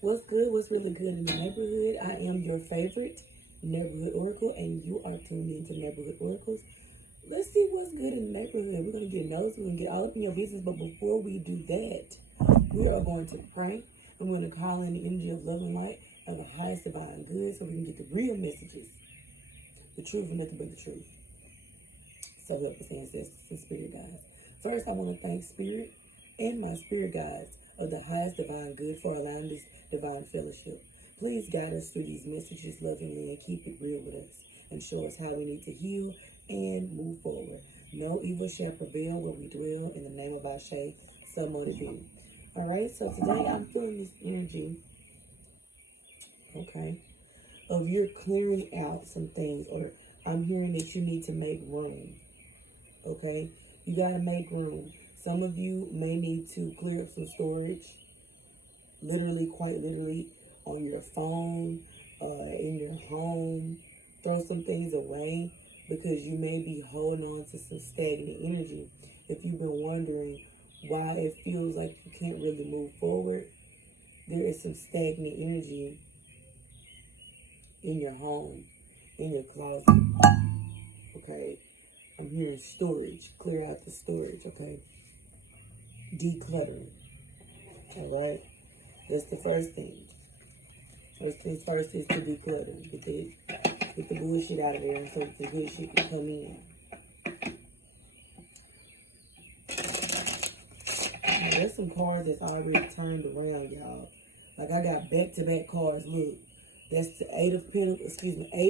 What's good? What's really good in the neighborhood? I am your favorite neighborhood oracle, and you are tuned into Neighborhood Oracles. Let's see what's good in the neighborhood. We're going to get nosy. We're going to get all up in your business. But before we do that, we are going to pray. I'm going to call in the energy of love and light of the highest divine good so we can get the real messages. The truth and nothing but the truth. So help us, ancestors and spirit guides. First, I want to thank Spirit and my spirit guides of the highest divine good for allowing this divine fellowship. Please guide us through these messages lovingly and keep it real with us and show us how we need to heal and move forward. No evil shall prevail where we dwell in the name of Ashe, so mote it be. Alright, so today I'm feeling this energy, okay, of you're clearing out some things, or I'm hearing that you need to make room, okay? You got to make room. Some of you may need to clear up some storage, literally, quite literally, on your phone, in your home. Throw some things away because you may be holding on to some stagnant energy. If you've been wondering why it feels like you can't really move forward, there is some stagnant energy in your home, in your closet, okay? I'm hearing storage. Clear out the storage, okay? Decluttering, all right? That's the first thing. First things first is to declutter. Get the bullshit out of there so that the good shit can come in. Now, there's some cards that's already turned around, y'all. Like, I got back-to-back cards. Look, that's the Eight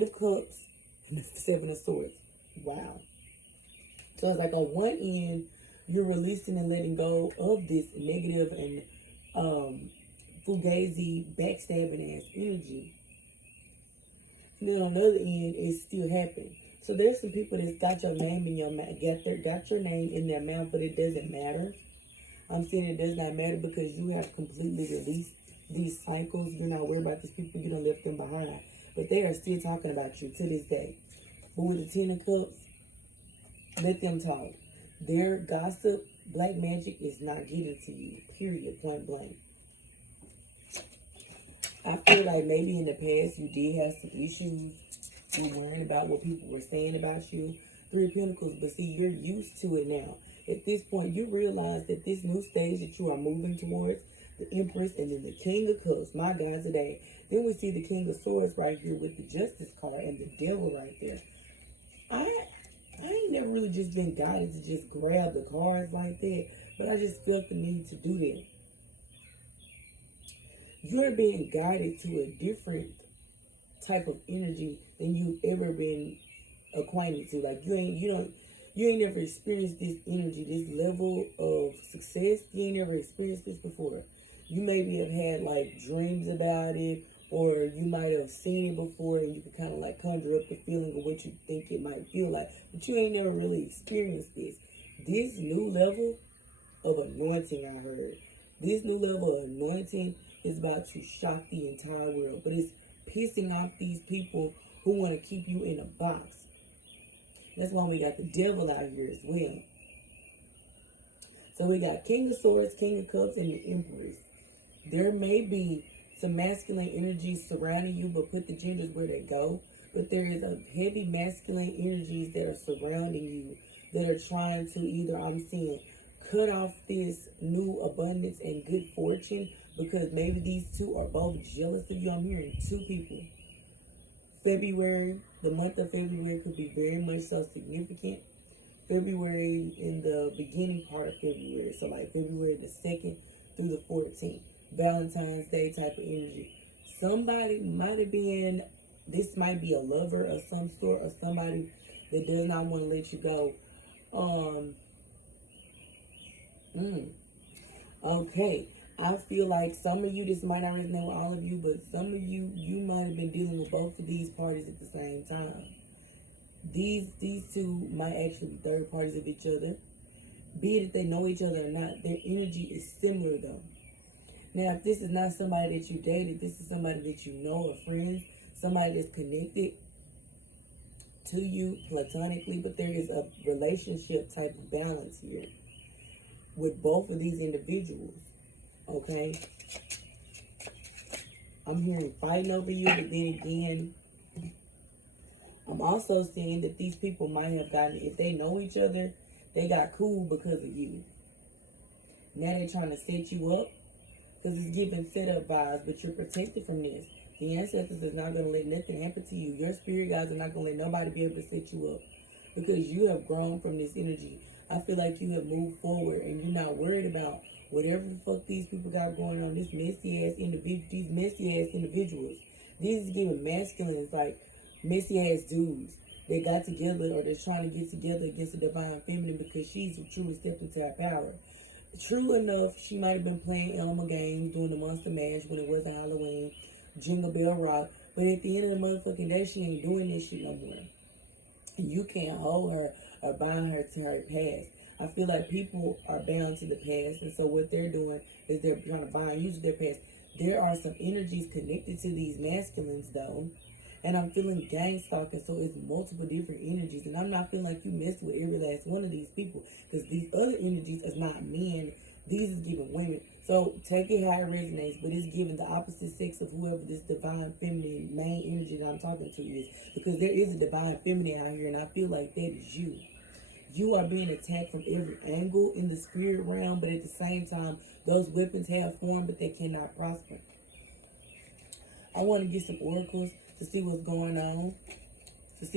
of Cups and the Seven of Swords. Wow. So it's like on one end, you're releasing and letting go of this negative and fugazi, backstabbing ass energy. And then on the other end, it's still happening. So there's some people that's got your name in your mouth, got your name in their mouth, but it doesn't matter. I'm saying it does not matter because you have completely released these cycles. You're not worried about these people. You don't left them behind. But they are still talking about you to this day. But with the Ten of Cups, let them talk. Their gossip, black magic is not getting to you. Period. Point blank. I feel like maybe in the past you did have some issues with worrying about what people were saying about you. Three of Pentacles, but see, you're used to it now. At this point, you realize that this new stage that you are moving towards, the Empress and then the King of Cups, my God, today. Then we see the King of Swords right here with the Justice card and the Devil right there. I ain't never really just been guided to just grab the cards like that, but I just felt the need to do that. You're being guided to a different type of energy than you've ever been acquainted to. Like you ain't never experienced this energy, this level of success. You ain't never experienced this before. You maybe have had like dreams about it, or you might have seen it before and you can kind of like conjure up the feeling of what you think it might feel like, but you ain't never really experienced this. This new level of anointing, I heard. This new level of anointing is about to shock the entire world, but it's pissing off these people who want to keep you in a box. That's why we got the Devil out here as well. So we got King of Swords, King of Cups, and the Empress. There may be some masculine energies surrounding you, but put the genders where they go. But there is a heavy masculine energies that are surrounding you that are trying to either, I'm seeing, cut off this new abundance and good fortune because maybe these two are both jealous of you. I'm hearing two people. February, the month of February could be very much so significant. February in the beginning part of February, so like February the 2nd through the 14th, Valentine's Day type of energy. Somebody might have been, this might be a lover of some sort or somebody that does not want to let you go. Okay. I feel like some of you, this might not resonate with all of you, but some of you, you might have been dealing with both of these parties at the same time. These two might actually be third parties of each other. Be it if they know each other or not, their energy is similar though. Now, if this is not somebody that you dated, this is somebody that you know or friends, somebody that's connected to you platonically, but there is a relationship type of balance here with both of these individuals. Okay. I'm hearing fighting over you, but then again, I'm also seeing that these people might have gotten, if they know each other, they got cool because of you. Now they're trying to set you up because it's giving setup vibes, but you're protected from this. The ancestors is not going to let nothing happen to you. Your spirit guides are not going to let nobody be able to set you up because you have grown from this energy. I feel like you have moved forward and you're not worried about whatever the fuck these people got going on. These messy ass individuals. These is giving masculine. It's like messy ass dudes. They got together or they're trying to get together against the divine feminine because she's truly stepped into her power. True enough, she might have been playing Elmer games, doing the Monster Mash when it wasn't Halloween, Jingle Bell Rock, but at the end of the motherfucking day, she ain't doing this shit no more. And you can't hold her or bind her to her past. I feel like people are bound to the past, and so what they're doing is they're trying to bind you to their past. There are some energies connected to these masculines, though, and I'm feeling gang stalking, so it's multiple different energies, and I'm not feeling like you messed with every last one of these people, because these other energies is not men, these is giving women. So take it how it resonates, but it's giving the opposite sex of whoever this divine feminine main energy that I'm talking to is, because there is a divine feminine out here, and I feel like that is you. You are being attacked from every angle in the spirit realm, but at the same time, those weapons have form, but they cannot prosper. I want to get some oracles to see what's going on. That's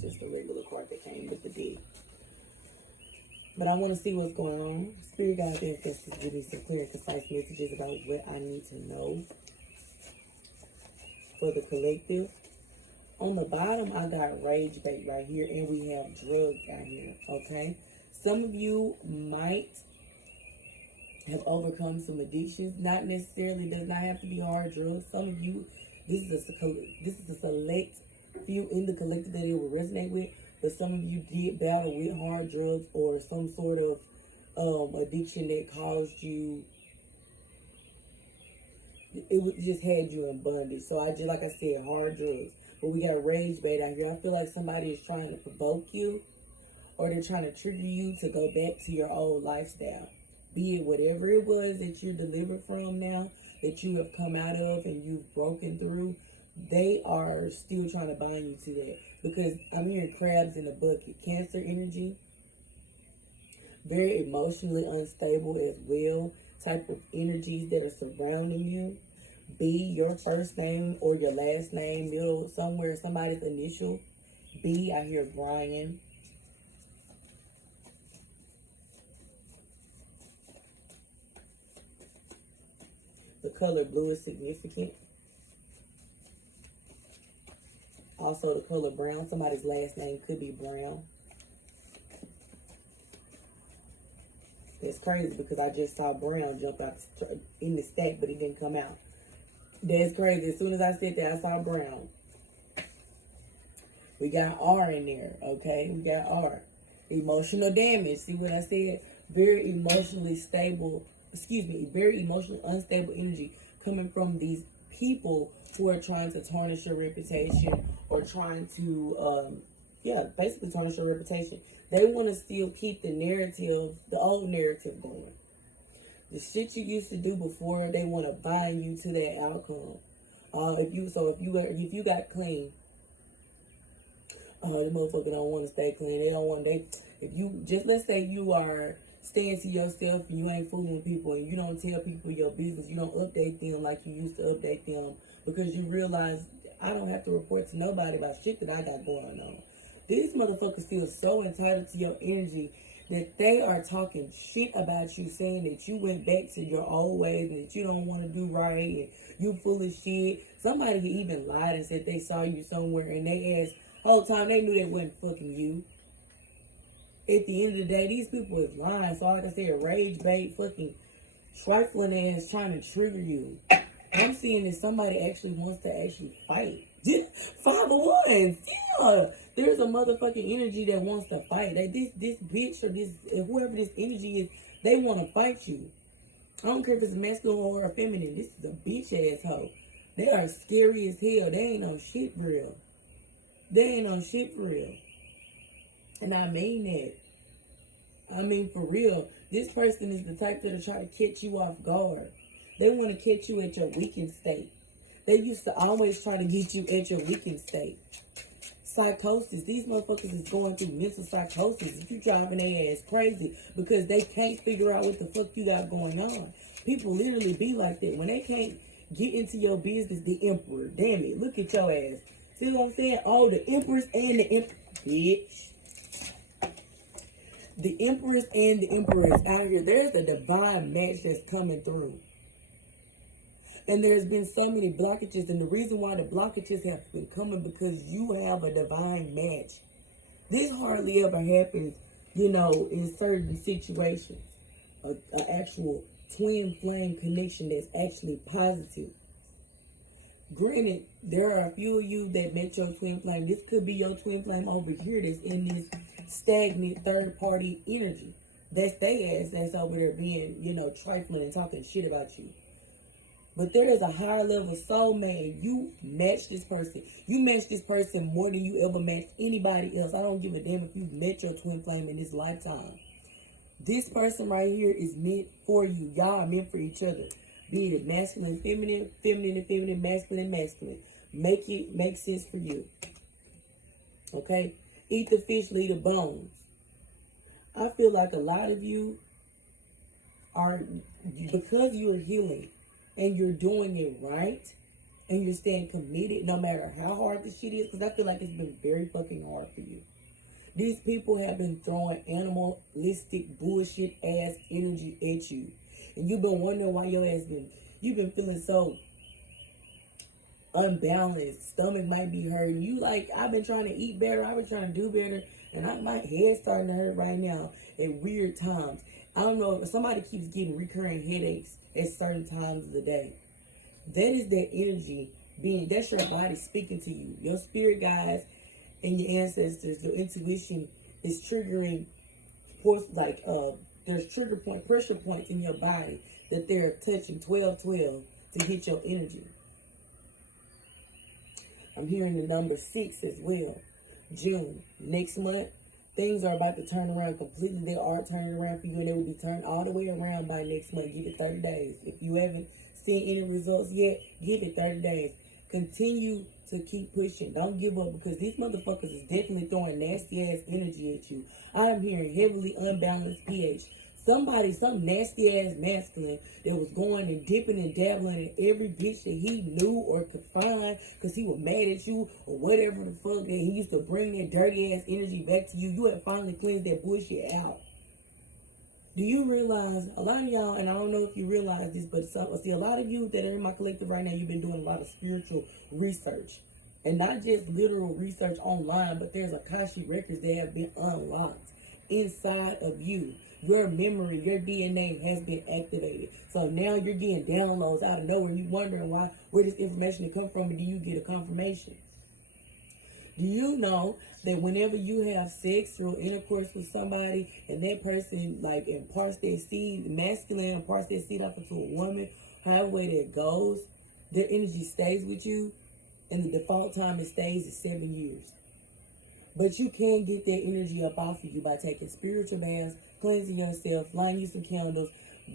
just a regular card that came with the deck. But I want to see what's going on. Spirit guides and ancestors give me some clear and concise messages about what I need to know for the collective. On the bottom, I got rage bait right here, and we have drugs out here, okay? Some of you might have overcome some addictions. Not necessarily, does not have to be hard drugs. Some of you, this is a select few in the collective that it will resonate with, but some of you did battle with hard drugs or some sort of addiction that caused you, just had you in bondage. So I just, like I said, hard drugs. But we got rage bait out here. I feel like somebody is trying to provoke you, or they're trying to trigger you to go back to your old lifestyle. Be it whatever it was that you're delivered from now, that you have come out of and you've broken through, they are still trying to bind you to that. Because I'm hearing crabs in a bucket. Cancer energy, very emotionally unstable as well. Type of energies that are surrounding you. B, your first name or your last name, middle, somewhere, somebody's initial. B, I hear Brian. The color blue is significant. Also, the color brown. Somebody's last name could be Brown. It's crazy because I just saw Brown jump out in the stack, but it didn't come out. That's crazy. As soon as I said that, I saw Brown. We got R in there, okay? We got R. Emotional damage. See what I said? Very emotionally stable, very emotionally unstable energy coming from these people who are trying to tarnish your reputation or trying to, basically tarnish your reputation. They want to still keep the narrative, the old narrative going. The shit you used to do before, they want to bind you to that outcome. If you got clean, the motherfucker don't want to stay clean. They don't want if you just, let's say you are staying to yourself and you ain't fooling with people and you don't tell people your business, you don't update them like you used to update them because you realize I don't have to report to nobody about shit that I got going on. These motherfuckers feel so entitled to your energy that they are talking shit about you, saying that you went back to your old ways and that you don't want to do right and you full of shit. Somebody even lied and said they saw you somewhere and they asked, whole time they knew they wasn't fucking you. At the end of the day, these people is lying. So like I said, rage bait, fucking trifling ass trying to trigger you. I'm seeing that somebody actually wants to actually fight. 5 of Wands, yeah. There's a motherfucking energy that wants to fight. This bitch or this whoever this energy is, they want to fight you. I don't care if it's masculine or a feminine. This is a bitch asshole. They are scary as hell. They ain't no shit for real. And I mean that. I mean for real. This person is the type that'll try to catch you off guard. They want to catch you at your weakened state. They used to always try to get you at your weakened state. Psychosis. These motherfuckers is going through mental psychosis. If you driving their ass crazy because they can't figure out what the fuck you got going on. People literally be like that. When they can't get into your business, the emperor. Damn it. Look at your ass. See what I'm saying? Oh, the empress and the emperor. Bitch. The empress and the empress out here. There's a divine match that's coming through. And there's been so many blockages. And the reason why the blockages have been coming because you have a divine match. This hardly ever happens, you know, in certain situations. An actual twin flame connection that's actually positive. Granted, there are a few of you that met your twin flame. This could be your twin flame over here that's in this stagnant third party energy. That's their ass that's over there being, you know, trifling and talking shit about you. But there is a higher level soulmate. You match this person. You match this person more than you ever matched anybody else. I don't give a damn if you've met your twin flame in this lifetime. This person right here is meant for you. Y'all are meant for each other. Be it masculine, feminine, feminine and feminine, masculine and masculine. Make it make sense for you. Okay? Eat the fish, leave the bones. I feel like a lot of you are, because you are healing and you're doing it right and you're staying committed no matter how hard the shit is, because I feel like it's been very fucking hard for you. These people have been throwing animalistic bullshit ass energy at you. And you've been wondering why your ass you've been feeling so unbalanced. Stomach might be hurting. You like, I've been trying to eat better. I've been trying to do better. And my head's starting to hurt right now at weird times. I don't know, somebody keeps getting recurring headaches at certain times of the day. That is that energy that's your body speaking to you. Your spirit guides and your ancestors, your intuition is triggering, there's pressure points in your body that they're touching 12-12 to hit your energy. I'm hearing the number 6 as well. June. Next month, things are about to turn around completely. They are turning around for you, and they will be turned all the way around by next month. Give it 30 days. If you haven't seen any results yet, give it 30 days. Continue to keep pushing. Don't give up, because these motherfuckers is definitely throwing nasty ass energy at you. I am hearing heavily unbalanced pH. Some nasty ass masculine that was going and dipping and dabbling in every bitch that he knew or could find because he was mad at you or whatever the fuck, that he used to bring that dirty ass energy back to you. You have finally cleansed that bullshit out. Do you realize, a lot of y'all, and I don't know if you realize this, but a lot of you that are in my collective right now, you've been doing a lot of spiritual research. And not just literal research online, but there's Akashic records that have been unlocked inside of you. Your memory, your DNA has been activated. So now you're getting downloads out of nowhere. You're wondering where this information come from, and do you get a confirmation? Do you know that whenever you have sex or intercourse with somebody and that person imparts their seed, masculine imparts their seed off into a woman, however way that goes, their energy stays with you, and the default time it stays is 7 years. But you can get that energy up off of you by taking spiritual baths, cleansing yourself, lighting you some candles,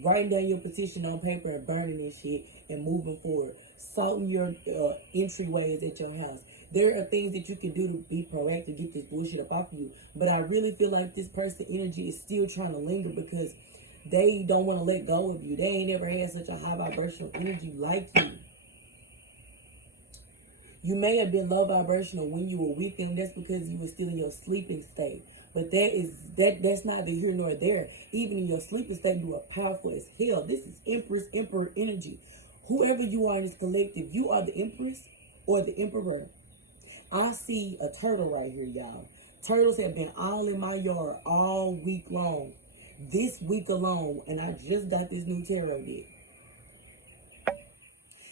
writing down your petition on paper and burning this shit and moving forward. Salting your entryways at your house. There are things that you can do to be proactive, get this bullshit up off of you. But I really feel like this person's energy is still trying to linger because they don't want to let go of you. They ain't ever had such a high vibrational energy like you. You may have been low vibrational when you were with them. That's because you were still in your sleeping state. But that's neither here nor there. Even in your sleeping state, you are powerful as hell. This is Empress, Emperor energy. Whoever you are in this collective, you are the Empress or the Emperor. I see a turtle right here, y'all. Turtles have been all in my yard all week long. This week alone, and I just got this new tarot deck.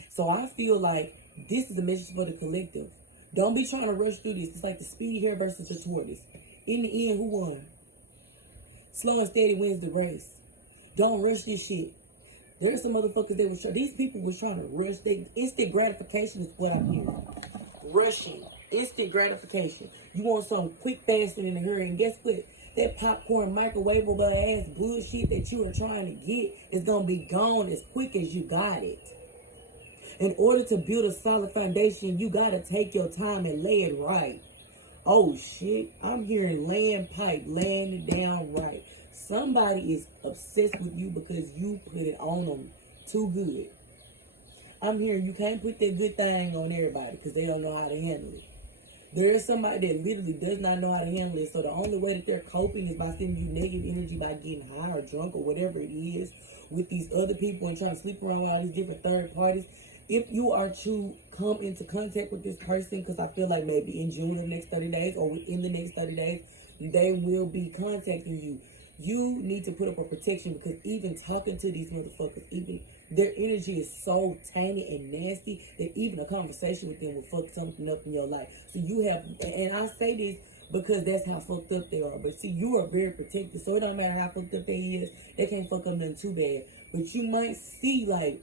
So I feel like this is a message for the collective. Don't be trying to rush through this. It's like the speedy hare versus the tortoise. In the end, who won? Slow and steady wins the race. Don't rush this shit. There's some motherfuckers that was these people was trying to rush. Instant gratification is what I'm hearing. Rushing. Instant gratification. You want something quick, fast, and in a hurry. And guess what? That popcorn microwavable ass bullshit that you are trying to get is going to be gone as quick as you got it. In order to build a solid foundation, you got to take your time and lay it right. Oh shit, I'm hearing laying pipe, laying it down right. Somebody is obsessed with you because you put it on them too good. I'm hearing you can't put that good thing on everybody because they don't know how to handle it. There is somebody that literally does not know how to handle it. So the only way that they're coping is by sending you negative energy by getting high or drunk or whatever it is with these other people and trying to sleep around with all these different third parties. If you are to come into contact with this person, because I feel like maybe in June of the next 30 days or within the next 30 days, they will be contacting you. You need to put up a protection because even talking to these motherfuckers, even their energy is so tainted and nasty that even a conversation with them will fuck something up in your life. So you have, and I say this because that's how fucked up they are. But see, you are very protected, so it don't matter how fucked up they is. They can't fuck up nothing too bad. But you might see like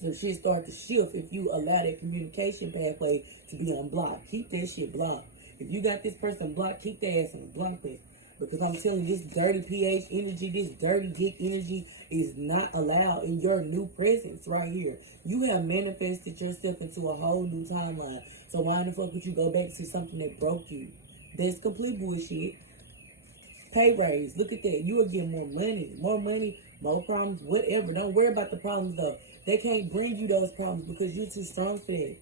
some shit start to shift if you allow that communication pathway to be unblocked. Keep that shit blocked. If you got this person blocked, keep their ass on block list. Because I'm telling you, this dirty pH energy, this dirty dick energy is not allowed in your new presence right here. You have manifested yourself into a whole new timeline. So why the fuck would you go back to something that broke you? That's complete bullshit. Pay raise. Look at that. You are getting more money, more problems, whatever. Don't worry about the problems though. They can't bring you those problems because you're too strong for that.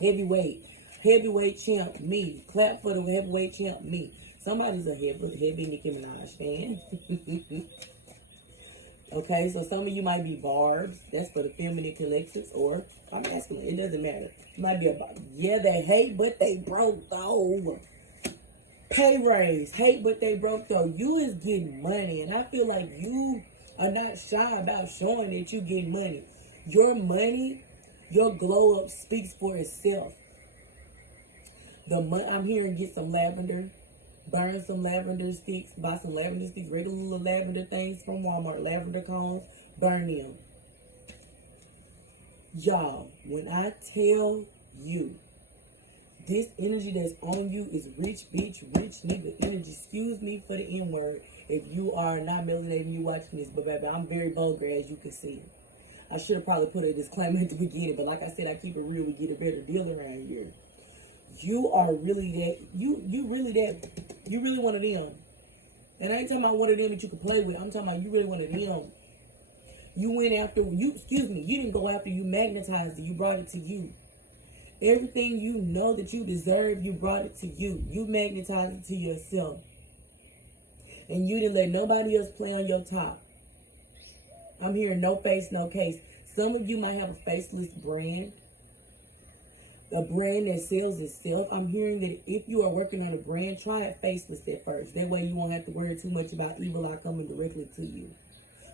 Heavyweight champ, me. Clap for the heavyweight champ, me. Somebody's a heavy Nicki Minaj fan. Okay, so some of you might be barbs. That's for the feminine collectives, or I'm masculine. It doesn't matter. It might be a barb. Yeah, they hate, but they broke though. Pay raise. Hate, but they broke though. You is getting money, and I feel like you are not shy about showing that you getting money. Your money, your glow up speaks for itself. I'm hearing get some lavender. Burn some lavender sticks, buy some lavender sticks, regular lavender things from Walmart, lavender cones, burn them. Y'all, when I tell you, this energy that's on you is rich bitch, rich nigga energy. Excuse me for the N-word if you are not melanated and you watching this, but baby, I'm very vulgar as you can see. I should have probably put a disclaimer at the beginning, but like I said, I keep it real. We get a better deal around here. You are really that, you really one of them. And I ain't talking about one of them that you can play with. I'm talking about you really one of them. You went after, you didn't go after, you magnetized it. You brought it to you. Everything you know that you deserve, you brought it to you. You magnetized it to yourself. And you didn't let nobody else play on your top. I'm hearing no face, no case. Some of you might have a faceless brand. A brand that sells itself. I'm hearing that if you are working on a brand, try it faceless at first. That way you won't have to worry too much about evil eye coming directly to you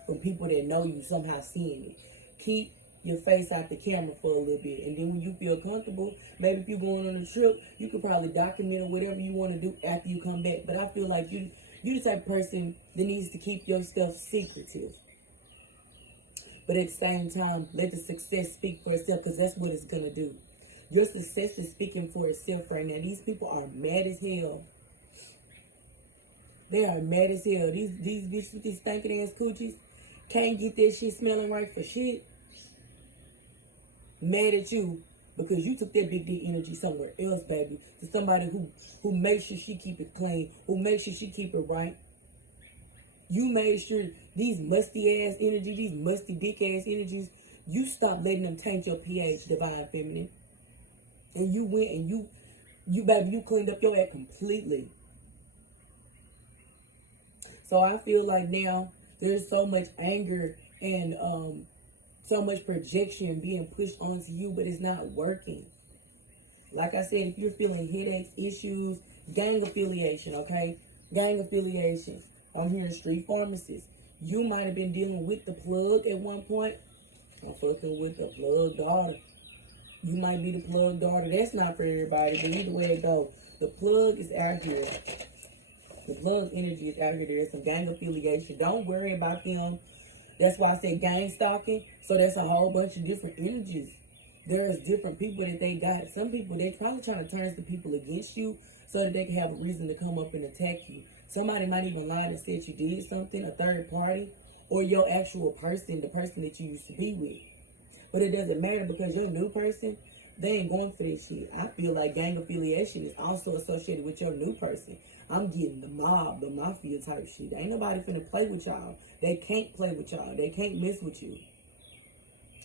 from people that know you somehow seeing it. Keep your face out the camera for a little bit. And then when you feel comfortable, maybe if you're going on a trip, you could probably document or whatever you want to do after you come back. But I feel like you're the type of person that needs to keep your stuff secretive. But at the same time, let the success speak for itself because that's what it's going to do. Your success is speaking for itself right now. These people are mad as hell. They are mad as hell. These bitches with these stinking ass coochies can't get that shit smelling right for shit. Mad at you because you took that big dick energy somewhere else, baby. To somebody who makes sure she keep it clean, who makes sure she keep it right. You made sure these musty ass energy, these musty dick ass energies, you stop letting them taint your pH, divine feminine. And you went and you cleaned up your act completely. So I feel like now there's so much anger and so much projection being pushed onto you, but it's not working. Like I said, if you're feeling headaches, issues, gang affiliation, okay? Gang affiliation. I'm hearing street pharmacists. You might have been dealing with the plug at one point. I'm fucking with the plug daughter. You might be the plug daughter. That's not for everybody, but either way it goes. The plug is out here. The plug energy is out here. There's some gang affiliation. Don't worry about them. That's why I said gang stalking. So that's a whole bunch of different energies. There's different people that they got. Some people, they're probably trying to turn some people against you so that they can have a reason to come up and attack you. Somebody might even lie and say you did something, a third party, or your actual person, the person that you used to be with. But it doesn't matter because your new person, they ain't going for this shit. I feel like gang affiliation is also associated with your new person. I'm getting the mob, the mafia type shit. Ain't nobody finna play with y'all. They can't play with y'all. They can't mess with you.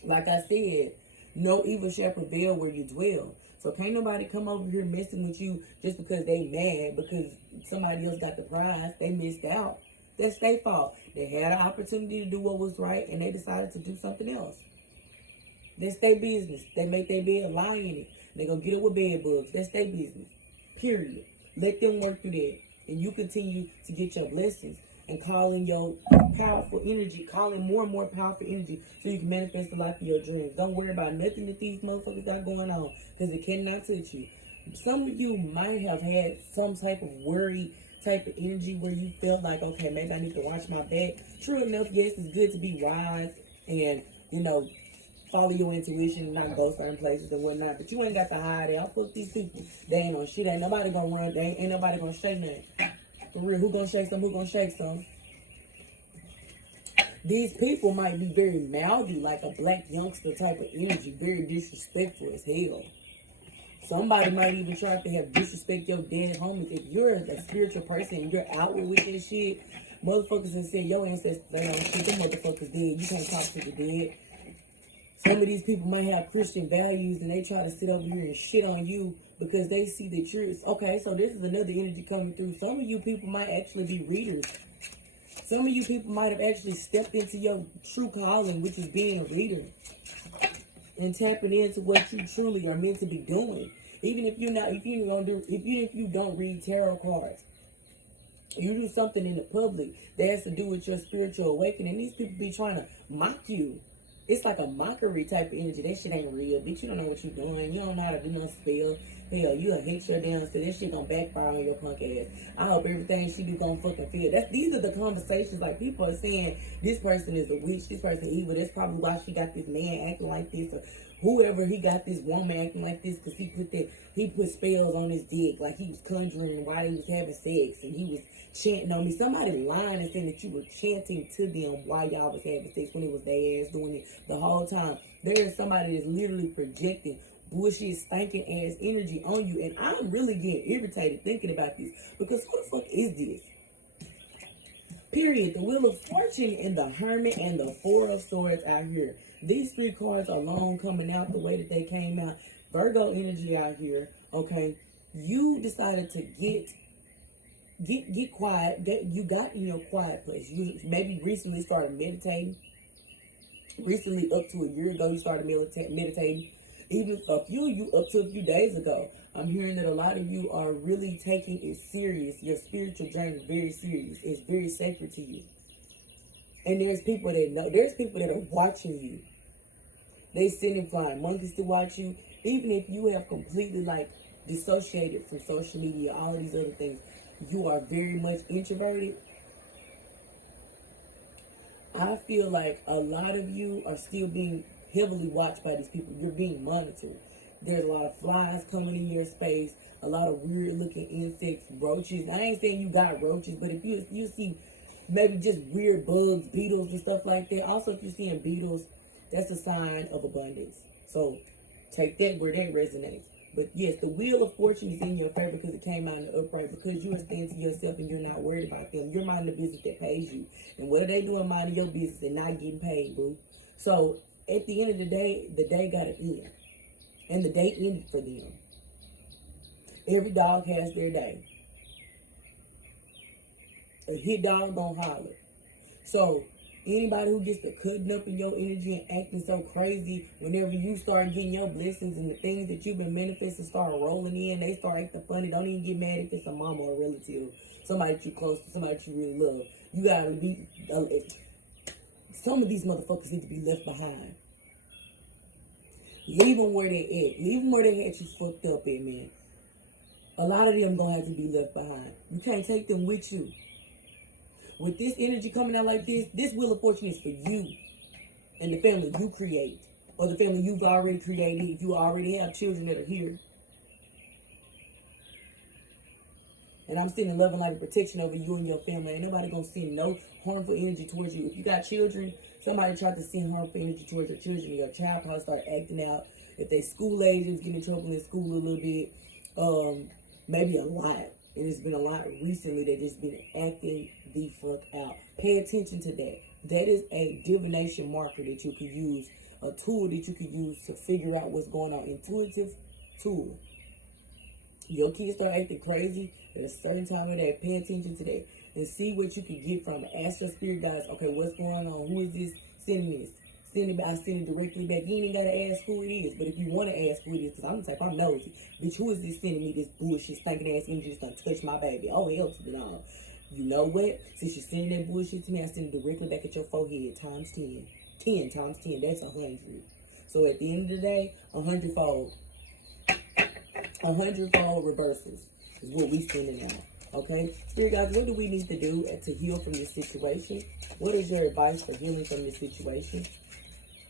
Like I said, no evil shall prevail where you dwell. So can't nobody come over here messing with you just because they mad because somebody else got the prize. They missed out. That's their fault. They had an opportunity to do what was right and they decided to do something else. That's their business. They make their bed, lie in it. They're going to get up with bed bugs. That's their business. Period. Let them work through that. And you continue to get your blessings and call in your powerful energy. Call in more and more powerful energy so you can manifest the life of your dreams. Don't worry about nothing that these motherfuckers got going on because it cannot touch you. Some of you might have had some type of worry type of energy where you felt like, okay, maybe I need to watch my back. True enough, yes, it's good to be wise and, follow your intuition and not go certain places and whatnot. But you ain't got to hide it. I'll fuck these people. They ain't on shit. Ain't nobody gonna run. Ain't nobody gonna shake nothing. For real, who gonna shake some? Who gonna shake some? These people might be very mouthy, like a black youngster type of energy. Very disrespectful as hell. Somebody might even try to have disrespect your dead homies. If you're a spiritual person and you're outward with this shit, motherfuckers have said your ancestors ain't on shit. Them motherfuckers dead. You can't talk to the dead. Some of these people might have Christian values and they try to sit over here and shit on you because they see the truth. Okay, so this is another energy coming through. Some of you people might actually be readers. Some of you people might have actually stepped into your true calling, which is being a reader. And tapping into what you truly are meant to be doing. Even if if you don't read tarot cards, you do something in the public that has to do with your spiritual awakening. These people be trying to mock you. It's like a mockery type of energy. That shit ain't real, bitch. You don't know what you're doing. You don't know how to do no spell. Hell, you a hit your damn so that shit gonna backfire on your punk ass. I hope everything she do gonna fucking feel. These are the conversations like people are saying this person is a witch, this person evil. That's probably why she got this man acting like this, or whoever he got this woman acting like this because he put spells on his dick, like he was conjuring while he was having sex and he was chanting on me. Somebody lying and saying that you were chanting to them while y'all was having sex when it was their ass doing it the whole time. There is somebody that's literally projecting bullshit, stinking ass energy on you. And I'm really getting irritated thinking about this because who the fuck is this? Period. The Wheel of Fortune and the Hermit and the Four of Swords out here. These three cards are long coming out the way that they came out. Virgo energy out here. Okay. You decided to get quiet. That you got in your quiet place. You maybe recently started meditating. Recently, up to a year ago, you started meditating. Even up to a few days ago. I'm hearing that a lot of you are really taking it serious. Your spiritual journey is very serious. It's very sacred to you. And there's people that know. There's people that are watching you. They sending flying monkeys to watch you. Even if you have completely dissociated from social media, all these other things, you are very much introverted. I feel like a lot of you are still being heavily watched by these people. You're being monitored. There's a lot of flies coming in your space, a lot of weird looking insects, roaches. I ain't saying you got roaches, but if you see maybe just weird bugs, beetles and stuff like that. Also, if you're seeing beetles, that's a sign of abundance. So take that where that resonates. But yes, the Wheel of Fortune is in your favor because it came out in the upright, because you are staying to yourself and you're not worried about them. You're minding the business that pays you. And what are they doing minding your business and not getting paid, boo? So at the end of the day got to end. And the day ended for them. Every dog has their day. A hit dog gonna holler. So anybody who gets to cutting up in your energy and acting so crazy, whenever you start getting your blessings and the things that you've been manifesting start rolling in, they start acting funny. Don't even get mad if it's a mama or a relative, somebody that you close to, somebody that you really love. You gotta be. Some of these motherfuckers need to be left behind. Leave them where they at. Leave them where they had you fucked up at, man. A lot of them gonna have to be left behind. You can't take them with you. With this energy coming out like this Wheel of Fortune is for you and the family you create, or the family you've already created. If you already have children that are here, And I'm sending love and light and protection over you and your family. Ain't nobody gonna send no harmful energy towards you. If you got children, somebody tried to send harmful energy towards your children. Your child probably start acting out. If they school agers, get in trouble in school a little bit, maybe a lot. And it's been a lot recently. They just been acting the fuck out. Pay attention to that. That is a divination marker that you could use, a tool that you could use to figure out what's going on. Intuitive tool. Your kids start acting crazy at a certain time of day. Pay attention to that and see what you can get from it. Ask your spirit guides, okay, what's going on? Who is this sending this? I send it directly back. You ain't even gotta ask who it is. But if you want to ask who it is, because I'm the type, I'm nosy. Bitch, who is this sending me this bullshit, stinking ass energy that's gonna touch my baby? Oh, hell to the no. You know what? Since you're sending that bullshit to me, I send it directly back at your forehead times 10. 10 times 10, that's 100. So at the end of the day, 100-fold. 100-fold reversals is what we sending out. Okay? Spirit guys, what do we need to do to heal from this situation? What is your advice for healing from this situation?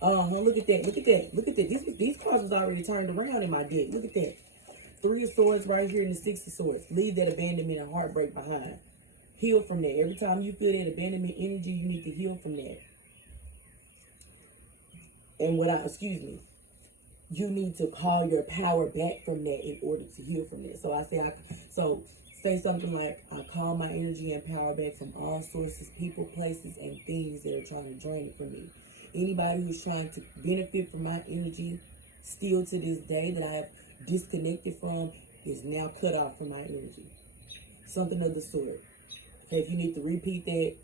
Look at that. Look at that. Look at that. These cards was already turned around in my deck. Look at that. 3 of Swords right here in the 6 of Swords. Leave that abandonment and heartbreak behind. Heal from that. Every time you feel that abandonment energy, you need to heal from that. And you need to call your power back from that in order to heal from that. So say something like, I call my energy and power back from all sources, people, places, and things that are trying to drain it from me. Anybody who's trying to benefit from my energy, still to this day, that I have disconnected from, is now cut off from my energy. Something of the sort. Okay, if you need to repeat that,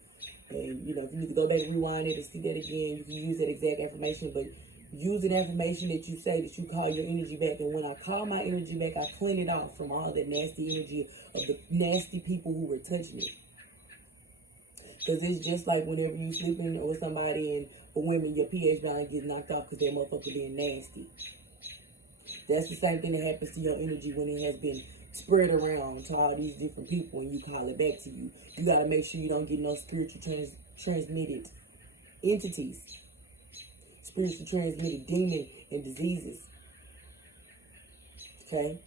and if you need to go back and rewind it and see that again, you can use that exact affirmation, but use an affirmation that you say that you call your energy back. And when I call my energy back, I clean it off from all that nasty energy of the nasty people who were touching me. Because it's just like whenever you sleeping with somebody, and for women, your pH balance gets knocked off because that motherfucker being nasty. That's the same thing that happens to your energy when it has been spread around to all these different people and you call it back to you. You got to make sure you don't get no spiritual transmitted entities, spiritual transmitted demon and diseases. Okay?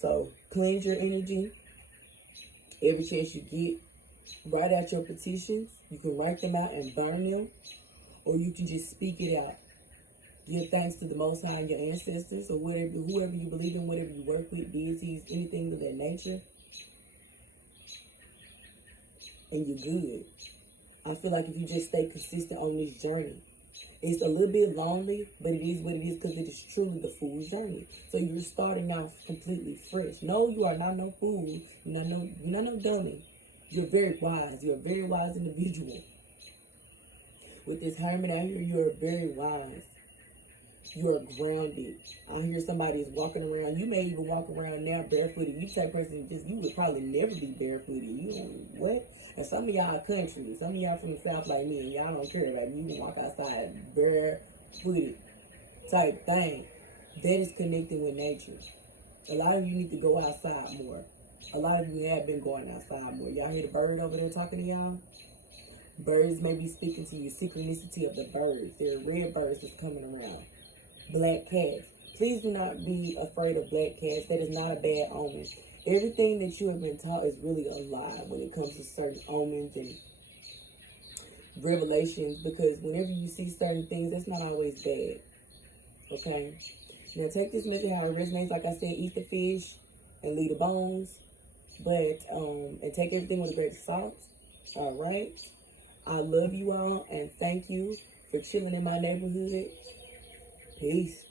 So, cleanse your energy every chance you get. Write out your petitions. You can write them out and burn them, or you can just speak it out. Give thanks to the Most High and your ancestors, or whoever you believe in, whatever you work with, deities, anything of that nature. And you're good. I feel like if you just stay consistent on this journey, it's a little bit lonely, but it is what it is because it is truly the fool's journey. So you're starting off completely fresh. No, you are not no fool. You're not no dummy. You're very wise. You're a very wise individual. With this hermit out here, you're very wise. You're grounded. I hear somebody is walking around. You may even walk around now barefooted. You type person, you would probably never be barefooted. What? And some of y'all are country. Some of y'all from the South like me, and y'all don't care about it. You can walk outside barefooted type thing. That is connecting with nature. A lot of you need to go outside more. A lot of you have been going outside more. Y'all hear the bird over there talking to y'all? Birds may be speaking to you. Synchronicity of the birds. There are red birds that's coming around. Black cats. Please do not be afraid of black cats. That is not a bad omen. Everything that you have been taught is really a lie when it comes to certain omens and revelations, because whenever you see certain things, that's not always bad. Okay? Now take this message how it resonates. Like I said, eat the fish and leave the bones. But, and take everything with a grain of salt. Alright? I love you all and thank you for chilling in my neighborhood. Peace.